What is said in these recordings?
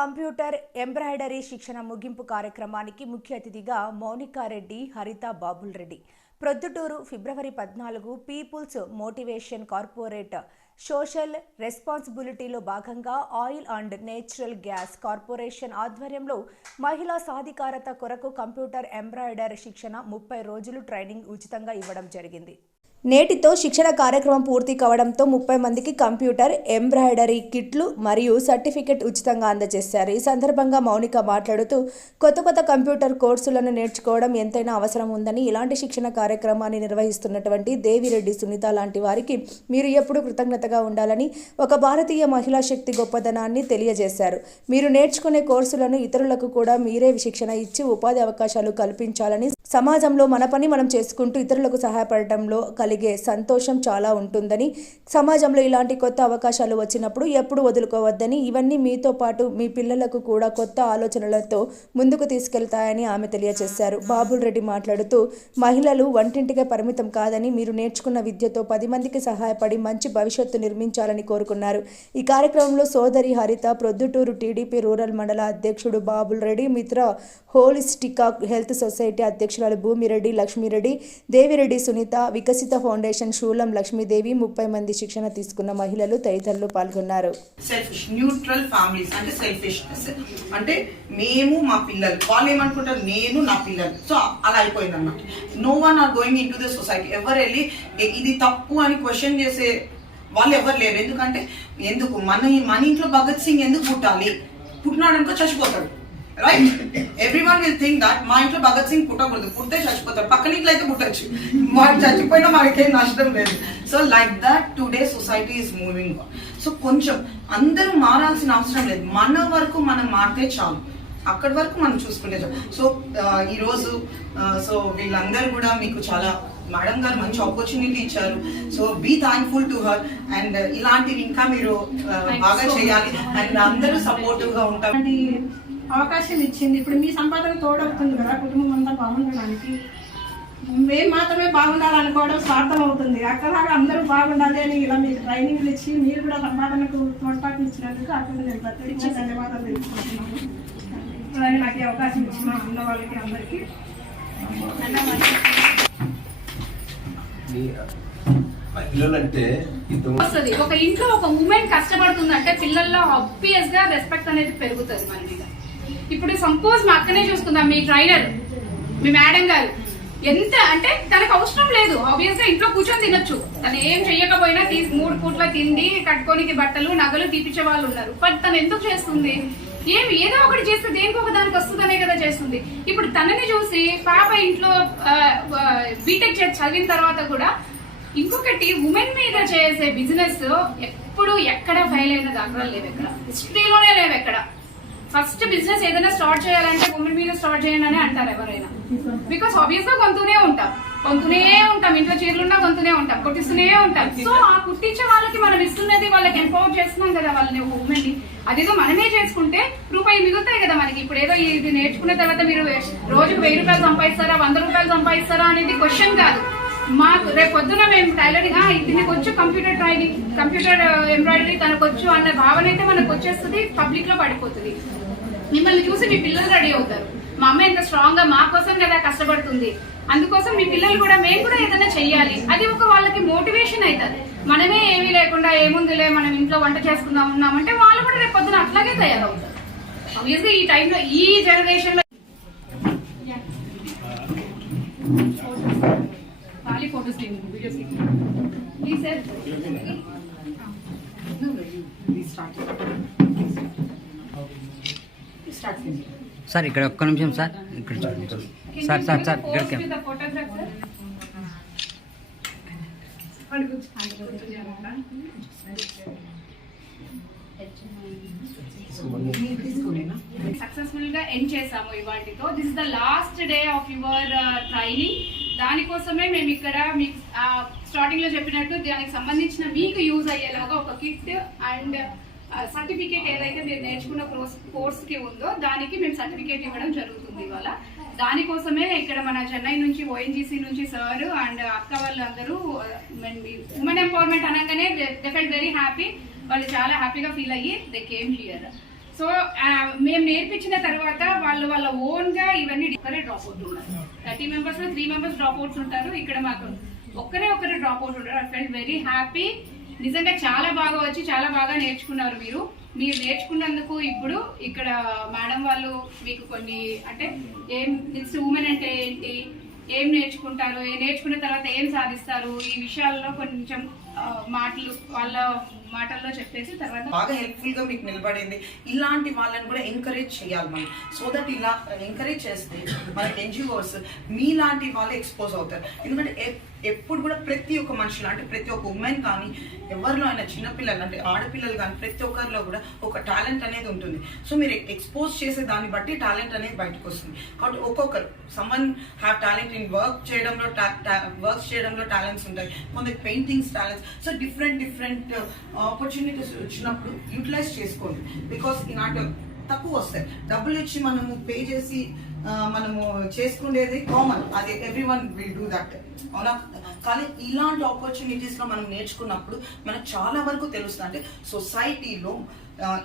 Computer embroidery శిక్షణ ముగింపు కార్యక్రమానికి ముఖ్య అతిథిగా మౌనికా రెడ్డి, హరిత బాబుల్ రెడ్డి. ప్రొద్దుటూరు ఫిబ్రవరి 14 పీపుల్స్ మోటివేషన్ కార్పొరేట్ సోషల్ రెస్పాన్సిబిలిటీలో భాగంగా oil and natural gas corporation ఆధ్వర్యంలో మహిళా సాధికారత కొరకు కంప్యూటర్ ఎంబ్రాయిడరీ శిక్షణ 30 రోజులు ట్రైనింగ్ ఉచితంగా ఇవ్వడం జరిగింది. నేటితో శిక్షణ కార్యక్రమం పూర్తి కావడంతో 30 మందికి కంప్యూటర్ ఎంబ్రాయిడరీ కిట్లు మరియు సర్టిఫికెట్ ఉచితంగా అందజేశారు. ఈ సందర్భంగా మౌనిక మాట్లాడుతూ కొత్త కంప్యూటర్ కోర్సులను నేర్చుకోవడం ఎంతైనా అవసరం ఉందని, ఇలాంటి శిక్షణ కార్యక్రమాన్ని నిర్వహిస్తున్నటువంటి దేవిరెడ్డి సునీత లాంటి వారికి మీరు ఎప్పుడూ కృతజ్ఞతగా ఉండాలని, ఒక భారతీయ మహిళా శక్తి గొప్పదనాన్ని తెలియజేశారు. మీరు నేర్చుకునే కోర్సులను ఇతరులకు కూడా మీరే శిక్షణ ఇచ్చి ఉపాధి అవకాశాలు కల్పించాలని, సమాజంలో మన పని మనం చేసుకుంటూ ఇతరులకు సహాయపడటంలో కలిగే సంతోషం చాలా ఉంటుందని, సమాజంలో ఇలాంటి కొత్త అవకాశాలు వచ్చినప్పుడు ఎప్పుడు వదులుకోవద్దని, ఇవన్నీ మీతో పాటు మీ పిల్లలకు కూడా కొత్త ఆలోచనలతో ముందుకు తీసుకెళ్తాయని ఆమె తెలియజేశారు. బాబుల్ రెడ్డి మాట్లాడుతూ మహిళలు వంటింటికే పరిమితం కాదని, మీరు నేర్చుకున్న విద్యతో 10 మందికి సహాయపడి మంచి భవిష్యత్తు నిర్మించాలని కోరుకున్నారు. ఈ కార్యక్రమంలో సోదరి హరిత, ప్రొద్దుటూరు టీడీపీ రూరల్ మండల అధ్యక్షుడు బాబుల్ రెడ్డి, మిత్ర హోలిస్టిక్ హెల్త్ సొసైటీ అధ్యక్షురాలు భూమిరెడ్డి, లక్ష్మీరెడ్డి, దేవిరెడ్డి సునీత, వికసిత ఫౌండేషన్ శూలం లక్ష్మీదేవి, 30 మంది శిక్షణ తీసుకున్న మహిళలు తదితరులు పాల్గొన్నారు. సెల్ఫిష్ న్యూట్రల్ ఫ్యామిలీస్ అంటే సెల్ఫిష్నెస్ అంటే మేము మా పిల్లలు, వాళ్ళు ఏమనుకుంటారు నేను నా పిల్లలు, సో అలా అయిపోయింది అన్నమాట. No one are going into the society. ఎవరు వెళ్ళి ఇది తప్పు అని క్వశ్చన్ చేసే వాళ్ళు ఎవరు లేరు. ఎందుకంటే ఎందుకు మన ఇంట్లో భగత్ సింగ్ ఎందుకు పుట్టాలి, పుట్టినాడనుకో చచ్చిపోతాడు, right? Everyone will think that మా ఇంట్లో భగత్ సింగ్ పుట్టకూడదు, పుట్టే చచ్చిపోతాడు, పక్కన ఇంట్లో అయితే పుట్టచ్చు, వాడు చచ్చిపోయినా మనకేం నష్టం లేదు. So like that today society is moving. So కొంచెం అందరూ మారాల్సిన అవసరం లేదు, మన వరకు మనం మారితే చాలు, అక్కడి వరకు మనం చూసుకుంటే చాలు. సో ఈరోజు సో వీళ్ళందరూ కూడా మీకు చాలా, మేడం గారు మంచి ఆపర్చునిటీ ఇచ్చారు. So be thankful to her and ఇలాంటివి ఇంకా మీరు బాగా చేయాలి అండ్ అందరూ సపోర్టివ్ గా ఉంటారు. అవకాశం ఇచ్చింది. ఇప్పుడు మీ సంపాదన తోడవుతుంది కదా కుటుంబం అంతా బాగుండడానికి. మేము మాత్రమే బాగుండాలనుకోవడం స్వార్థం అవుతుంది. అక్కడలాగా అందరూ బాగుండాలి అని ఇలా మీకు ట్రైనింగ్లు ఇచ్చి మీరు కూడా సంపాదనకు తోడ్పాటు ఇచ్చినందుకు అక్కడ నేను ప్రత్యేకంగా ధన్యవాదాలు తెలుసుకుంటున్నాను. అలాగే నాకు ఈ అవకాశం ఇచ్చిన ఉన్న వాళ్ళకి అందరికీ వస్తుంది. ఒక ఇంట్లో ఒక ఉమెన్ కష్టపడుతుందంటే పిల్లల్లో ఆబ్వియస్ గా రెస్పెక్ట్ అనేది పెరుగుతుంది మన మీద. ఇప్పుడు సపోజ్ మా అక్కనే చూసుకుందాం, మీ ట్రైనర్, మీ మేడం గారు ఎంత అంటే తనకు అవసరం లేదు, ఆబ్వియస్ గా ఇంట్లో కూర్చొని తినొచ్చు, తను ఏం చెయ్యకపోయినా 3 పూట్ల తిండి కట్టుకోనికి బట్టలు నగలు తీపిచ్చే వాళ్ళు ఉన్నారు. బట్ తను ఎందుకు చేస్తుంది, ఏదో ఒకటి చేస్తే దేనికి ఒక దానికి వస్తుందనే కదా చేస్తుంది. ఇప్పుడు తనని చూసి పాప ఇంట్లో బీటెక్ చదివిన తర్వాత కూడా ఇంకొకటి ఉమెన్ మీద చేసే బిజినెస్ ఎప్పుడు ఎక్కడ ఫెయిల్ అయిన దాఖలాలు లేవు, ఎక్కడ హిస్టరీలోనే లేవు. ఎక్కడ ఫస్ట్ బిజినెస్ ఏదైనా స్టార్ట్ చేయాలంటే ఉమెన్ మీద స్టార్ట్ చేయండి అని అంటారు ఎవరైనా. బికాస్ ఆబ్వియస్ గా కొంతూనే ఉంటాం, ఇంట్లో చీరలున్నా కొంతూనే ఉంటాం, కుట్టిస్తూనే ఉంటాం. సో ఆ కుట్టించే వాళ్ళకి మనం ఇస్తున్నది వాళ్ళకి ఎంపవర్ చేస్తున్నాం కదా వాళ్ళని, ఉమెన్ ని. అదేదో మనమే చేసుకుంటే రూపాయి మిగులుతాయి కదా మనకి. ఇప్పుడు ఏదో ఇది నేర్చుకున్న తర్వాత మీరు రోజుకు 1000 రూపాయలు సంపాదిస్తారా, 100 రూపాయలు సంపాదిస్తారా అనేది క్వశ్చన్ కాదు. మాకు రేపు పొద్దున మేము టైలరింగ్ దీనికి వచ్చు, కంప్యూటర్ ట్రైనింగ్, కంప్యూటర్ ఎంబ్రాయిడరీ తనకు వచ్చు అన్న భావన అయితే మనకు వచ్చేస్తుంది, పబ్లిక్ లో పడిపోతుంది. మిమ్మల్ని చూసి మీ పిల్లలు రెడీ అవుతారు. మా అమ్మ ఎంత స్ట్రాంగ్ గా మా కోసం కదా కష్టపడుతుంది, అందుకోసం మీ పిల్లలు కూడా మేము కూడా ఏదైనా చెయ్యాలి, అది ఒక వాళ్ళకి మోటివేషన్ అవుతుంది. మనమే ఏమీ లేకుండా ఏముందిలే మనం ఇంట్లో వంట చేసుకుందాం ఉన్నామంటే వాళ్ళు కూడా రేపు పొద్దున అట్లాగే తయారవుతారు. ఆబ్వియస్గా ఈ టైంలో ఈ జనరేషన్ లో ఫోటోస్ వీడియోస్ ప్లీజ్ సార్ ఇక్కడ ఒక్క నిమిషం సార్, ఇక్కడ సార్ సార్ సార్ ఇక్కడికి సక్సెస్ఫుల్ గా ఎండ్ చేసాము ఇవాటితో. This is the last day of your training. దానికోసమే మేము ఇక్కడ మీకు స్టార్టింగ్ లో చెప్పినట్టు దానికి సంబంధించిన మీకు యూజ్ అయ్యేలాగా ఒక కిట్ అండ్ సర్టిఫికేట్ ఏదైతే మీరు నేర్చుకున్న కోర్స్ కి ఉందో దానికి మేము సర్టిఫికేట్ ఇవ్వడం జరుగుతుంది ఇవాళ. దానికోసమే ఇక్కడ మన చెన్నై నుంచి ONGC నుంచి సార్ అండ్ అక్క వాళ్ళందరూ ఉమెన్ ఎంపవర్మెంట్ అనగానే దే ఫెల్ట్ వెరీ హ్యాపీ. వాళ్ళు చాలా హ్యాపీగా ఫీల్ అయ్యి దే కేమ్ హియర్. సో మేము నేర్పించిన తర్వాత వాళ్ళు వాళ్ళ ఓన్ గా ఇవన్నీ డ్రాప్ అవుట్ ఉంటారు. 30 మెంబర్స్ లో 3 మెంబర్స్ డ్రాప్ అవుట్స్ ఉంటారు. ఇక్కడ మాకు ఒక్కరే డ్రాప్ అవుట్ ఉంటారు. I felt very happy. నిజంగా చాలా బాగా వచ్చి చాలా బాగా నేర్చుకున్నారు. మీరు నేర్చుకున్నందుకు ఇప్పుడు ఇక్కడ మేడం వాళ్ళు మీకు కొన్ని అంటే ఏం ఉమెన్ అంటే ఏంటి, ఏం నేర్చుకుంటారు, నేర్చుకున్న తర్వాత ఏం సాధిస్తారు, ఈ విషయాల్లో కొంచెం మాటలు వాళ్ళ మాటల్లో చెప్పేసి తర్వాత బాగా హెల్ప్ఫుల్ గా మీకు నిలబడింది. ఇలాంటి వాళ్ళని కూడా ఎంకరేజ్ చేయాలి మనం. సో దట్ ఇలా ఎంకరేజ్ చేస్తే మన ఎన్జిఓస్ మీలాంటి వాళ్ళు ఎక్స్పోజ్ అవుతారు. ఎందుకంటే ఎప్పుడు కూడా ప్రతి ఒక్క మనుషులు అంటే ప్రతి ఒక్క ఉమెన్ కానీ ఎవరిలో అయినా చిన్నపిల్లలు అంటే ఆడపిల్లలు కానీ ప్రతి ఒక్కరిలో కూడా ఒక టాలెంట్ అనేది ఉంటుంది. సో మీరు ఎక్స్పోజ్ చేసే దాన్ని బట్టి టాలెంట్ అనేది బయటకు వస్తుంది. కాబట్టి ఒక్కొక్కరు someone have talent in works చేయడంలో టాలెంట్స్ ఉంటాయి, కొందరు paintings talents. So different opportunities వచ్చినప్పుడు యూటిలైజ్ చేసుకోండి. బికాస్ ఇలాంటి తక్కువ వస్తాయి. డబ్బులు ఇచ్చి మనము పే చేసి మనము చేసుకునేది కామన్, అది every one will do that, అవునా? కానీ ఇలాంటి ఆపర్చునిటీస్ లో మనం నేర్చుకున్నప్పుడు మనకు చాలా వరకు తెలుస్తుంది. అంటే సొసైటీలో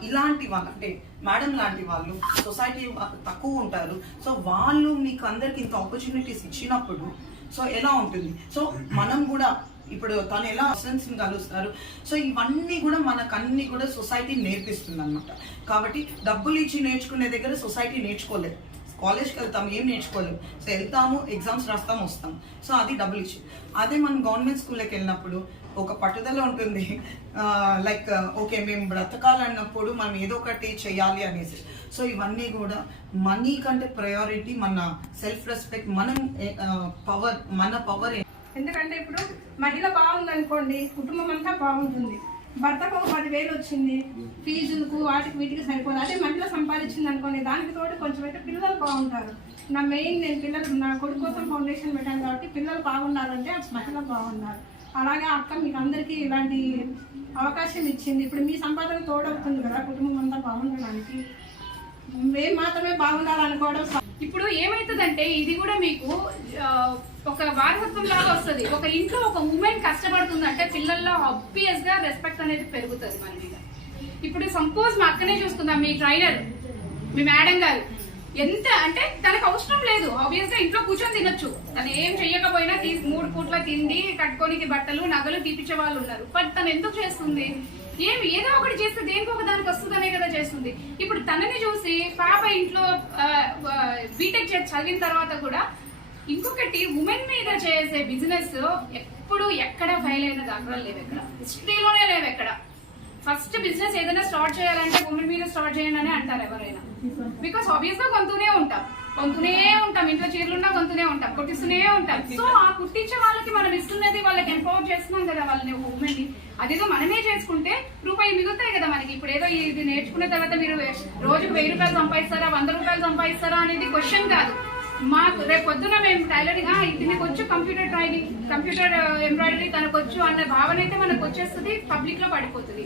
ఇలాంటి వాళ్ళు అంటే మేడం లాంటి వాళ్ళు సొసైటీ తక్కువ ఉంటారు. సో వాళ్ళు మీకు అందరికి ఇంత ఆపర్చునిటీస్ ఇచ్చినప్పుడు సో ఎలా ఉంటుంది? సో మనం కూడా ఇప్పుడు తను ఎలా పర్సన్స్ కలుస్తారు. సో ఇవన్నీ కూడా మనకన్నీ కూడా సొసైటీ నేర్పిస్తుంది అనమాట. కాబట్టి డబ్బులు ఇచ్చి నేర్చుకునే దగ్గర సొసైటీ నేర్చుకోలేదు. కాలేజ్కి వెళ్తాము, ఏం నేర్చుకోలేము. సో వెళ్తాము, ఎగ్జామ్స్ రాస్తాము, వస్తాం. సో అది డబ్బులు ఇచ్చి. అదే మనం గవర్నమెంట్ స్కూల్లోకి వెళ్ళినప్పుడు ఒక పట్టుదల ఉంటుంది. లైక్ ఓకే మేము బ్రతకాలన్నప్పుడు మనం ఏదో ఒకటి చెయ్యాలి అనేసి. సో ఇవన్నీ కూడా మనీ కంటే ప్రయారిటీ మన సెల్ఫ్ రెస్పెక్ట్, మన పవర్. ఎందుకంటే ఇప్పుడు మహిళ బాగుందనుకోండి, కుటుంబం అంతా బాగుంటుంది. భర్తకు ఒక 10,000 వచ్చింది, ఫీజులకు వాటికి వీటికి సరిపోదు. అదే మహిళ సంపాదించింది అనుకోండి, దానికి తోడు కొంచెం అయితే పిల్లలు బాగుంటారు. నేను పిల్లలు నా కొడుకు కోసం ఫౌండేషన్ పెట్టాను కాబట్టి పిల్లలు బాగున్నారంటే ఆ మహిళ బాగున్నారు. అలాగే అక్క మీకు అందరికీ ఇలాంటి అవకాశం ఇచ్చింది. ఇప్పుడు మీ సంపాదన తోడవుతుంది కదా కుటుంబం అంతా బాగుండడానికి. మేము మాత్రమే బాగుండాలనుకోవడం. ఇప్పుడు ఏమైతుందంటే ఇది కూడా మీకు ఒక వారసత్వం లాగా వస్తుంది. ఒక ఇంట్లో ఒక ఉమెన్ కష్టపడుతుందంటే పిల్లల్లో ఆబ్వియస్ గా రెస్పెక్ట్ అనేది పెరుగుతుంది మన మీద. ఇప్పుడు సపోజ్ మా అక్కనే చూసుకుందాం, మీ ట్రైనర్, మీ మేడం గారు ఎంత అంటే తనకు అవసరం లేదు. ఆబ్వియస్ గా ఇంట్లో కూర్చొని తినొచ్చు, తను ఏం చెయ్యకపోయినా 3 పూట్ల తిండి కట్టుకోనికి బట్టలు నగలు తీపిచ్చే వాళ్ళు ఉన్నారు. బట్ తను ఎందుకు చేస్తుంది? ఏదో ఒకటి చేస్తే దేనికి ఒక దానికి వస్తుందనే కదా చేస్తుంది. ఇప్పుడు తనని చూసి పాప ఇంట్లో బీటెక్ చదివిన తర్వాత కూడా ఇంకొకటి ఉమెన్ మీద చేసే బిజినెస్ ఎప్పుడు ఎక్కడ ఫెయిల్ అయిన దాఖలు లేవు, ఎక్కడ హిస్టరీలోనే లేవు. ఎక్కడ ఫస్ట్ బిజినెస్ ఏదైనా స్టార్ట్ చేయాలంటే ఉమెన్ మీద స్టార్ట్ చేయండి అని అంటారు ఎవరైనా. బికాస్ ఆబ్వియస్ గా కొంతూనే ఉంటాం, ఇంట్లో చీరలున్నా కొంతూనే ఉంటాం, కుట్టిస్తూనే ఉంటాం. సో ఆ కుట్టించే వాళ్ళకి మనం ఇస్తున్నది వాళ్ళకి ఎంపవర్ చేస్తున్నాం కదా వాళ్ళని, ఒక ఉమెన్ ని. అదేదో మనమే చేసుకుంటే రూపాయి మిగులుతాయి కదా మనకి. ఇప్పుడు ఏదో ఇది నేర్చుకున్న తర్వాత మీరు రోజుకు 1000 రూపాయలు సంపాదిస్తారా, 100 రూపాయలు సంపాదిస్తారా అనేది క్వశ్చన్ కాదు. మాకు రేపు పొద్దున మేము టైలరింగ్ దీనికి వచ్చు, కంప్యూటర్ ట్రైనింగ్, కంప్యూటర్ ఎంబ్రాయిడరీ తనకొచ్చు అన్న భావన అయితే మనకు వచ్చేస్తుంది, పబ్లిక్ లో పడిపోతుంది.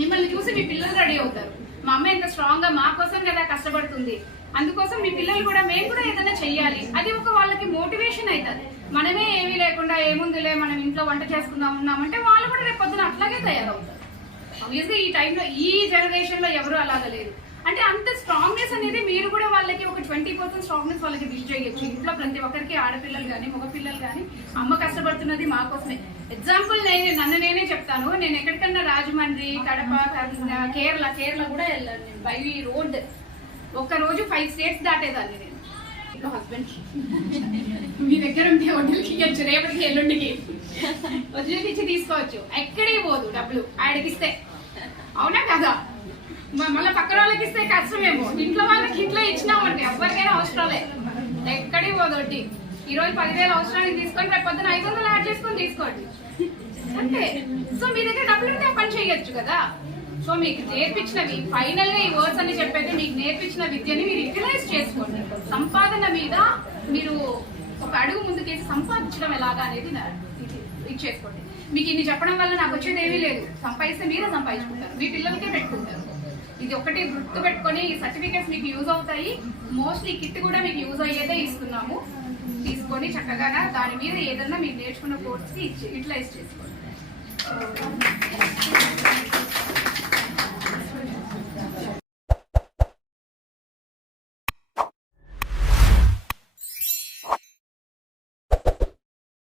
మిమ్మల్ని చూసి మీ పిల్లలు రెడీ అవుతారు. మా అమ్మ ఎంత స్ట్రాంగ్ గా మా కోసం కదా కష్టపడుతుంది, అందుకోసం మీ పిల్లలు కూడా మేము కూడా ఏదైనా చెయ్యాలి, అది ఒక వాళ్ళకి మోటివేషన్ అవుతుంది. మనమే ఏమీ లేకుండా ఏముందిలే మనం ఇంట్లో వంట చేసుకుందాం ఉన్నామంటే వాళ్ళు కూడా రేపు పొద్దున అట్లాగే తయారవుతారు. ఆబ్వియస్గా ఈ టైంలో ఈ జనరేషన్ లో ఎవరు అలాగా లేరు. అంటే అంత స్ట్రాంగ్నెస్ అనేది మీరు కూడా వాళ్ళకి ఒక 20% స్ట్రాంగ్నెస్ వాళ్ళకి బిల్డ్ చేయొచ్చు. ఇంట్లో ప్రతి ఒక్కరికి ఆడపిల్లలు కానీ మగపిల్లలు కానీ అమ్మ కష్టపడుతున్నది మా కోసమే. ఎగ్జాంపుల్ నన్ను నేనే చెప్తాను. నేను ఎక్కడికన్నా రాజమండ్రి, కడప, కేరళ కూడా వెళ్ళాను నేను బై రోడ్. ఒక్క రోజు 5 స్టేట్స్ దాటేదాన్ని నేను. ఇంకా హస్బెండ్ మీ దగ్గర ఉంటే హోటల్కి ఇవ్వచ్చు, రేపటికి ఎల్లుండికి వదిలికి ఇచ్చి తీసుకోవచ్చు. ఎక్కడికి పోదు డబ్బులు ఆడికిస్తే, అవునా కదా? మళ్ళీ పక్కన వాళ్ళకి ఇస్తే కష్టమేమో, ఇంట్లో వాళ్ళకి ఇంట్లో ఇచ్చినామంటే ఎవరికైనా అవసరాలే, ఎక్కడికి పోదొట్టి. ఈరోజు 10,000 అవసరానికి తీసుకొని రేపు పొద్దున 500 యాడ్ చేసుకొని తీసుకోండి అంతే. సో మీ దగ్గర డబ్బులు ఉంటే పని చేయొచ్చు కదా. సో మీకు నేర్పించినవి ఫైనల్ గా ఈ వర్డ్స్ అని చెప్పేది, మీకు నేర్పించిన విద్యని మీరు యూటిలైజ్ చేసుకోండి. సంపాదన మీద మీరు ఒక అడుగు ముందుకేసి సంపాదించడం ఎలాగా అనేది ఇచ్చేసుకోండి. మీకు ఇన్ని చెప్పడం వల్ల నాకు వచ్చేది ఏమీ లేదు, సంపాదిస్తే మీరే సంపాదించుకుంటారు, మీ పిల్లలకే పెట్టుకుంటారు. ఇది ఒకటి గుర్తు పెట్టుకొని ఈ సర్టిఫికేట్స్ మీకు యూజ్ అవుతాయి. మోస్ట్లీ కిట్ కూడా మీకు యూజ్ అయ్యేదే ఇస్తున్నాము. తీసుకొని చక్కగా దాని మీద ఏదన్నా మీరు నేర్చుకున్న కోర్స్ కి యూటిలైజ్ చేసుకోండి.